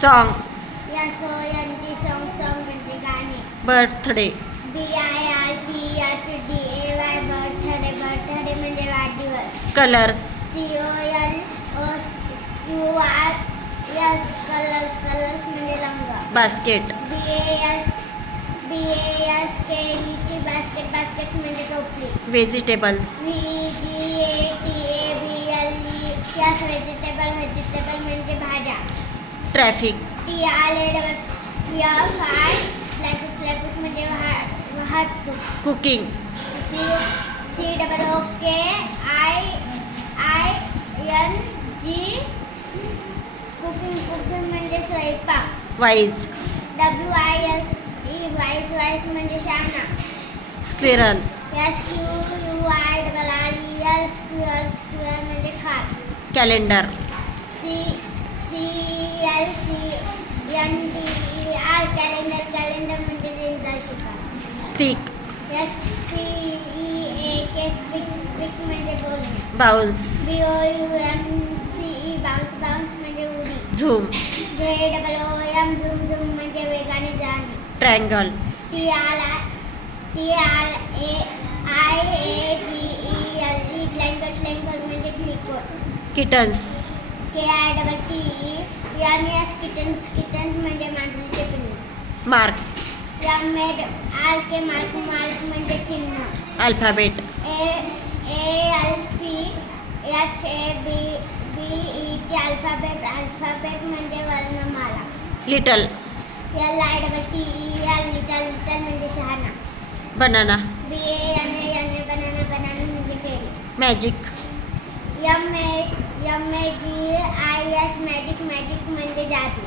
Song. SONG song म्हणजे गाणे. Birthday. BIRTHDAY birthday म्हणजे वाढदिवस. कलर्स. COLORS कलर्स म्हणजे रंग. बास्केट. बास्केट म्हणजे टोपली. व्हेजिटेबल्स. व्हेजिटेबल म्हणजे भाज्या. ट्रॅफिक. ट्रॅफिक म्हणजे वाहतूक. कुकिंग. COOKING कुकिंग म्हणजे स्वयंपाक. वाईज. वाईज म्हणजे शहाणा. स्क्विरल. स्क्वेअर म्हणजे खाट. कॅलेंडर. कॅलेंडर म्हणजे दिनदर्शिका. स्पीक. स्पीक म्हणजे बोलणे. बाउन्स. बाउन्स म्हणजे उडी. झूम. झूम म्हणजे वेगाने जाणे. ट्रँगल. ट्रँगल म्हणजे त्रिकोण. किटन्स. किटन्स म्हणजे मांजरीचे पिल्लू. मार्क. मार्क म्हणजे चिन्ह. अल्फाबेट. अल्फाबेट म्हणजे वर्णमाला. लिटल. लिटल म्हणजे शहाणा. बनाना. बनाना म्हणजे केळी. मॅजिक. MAGIC मॅजिक म्हणजे जादू.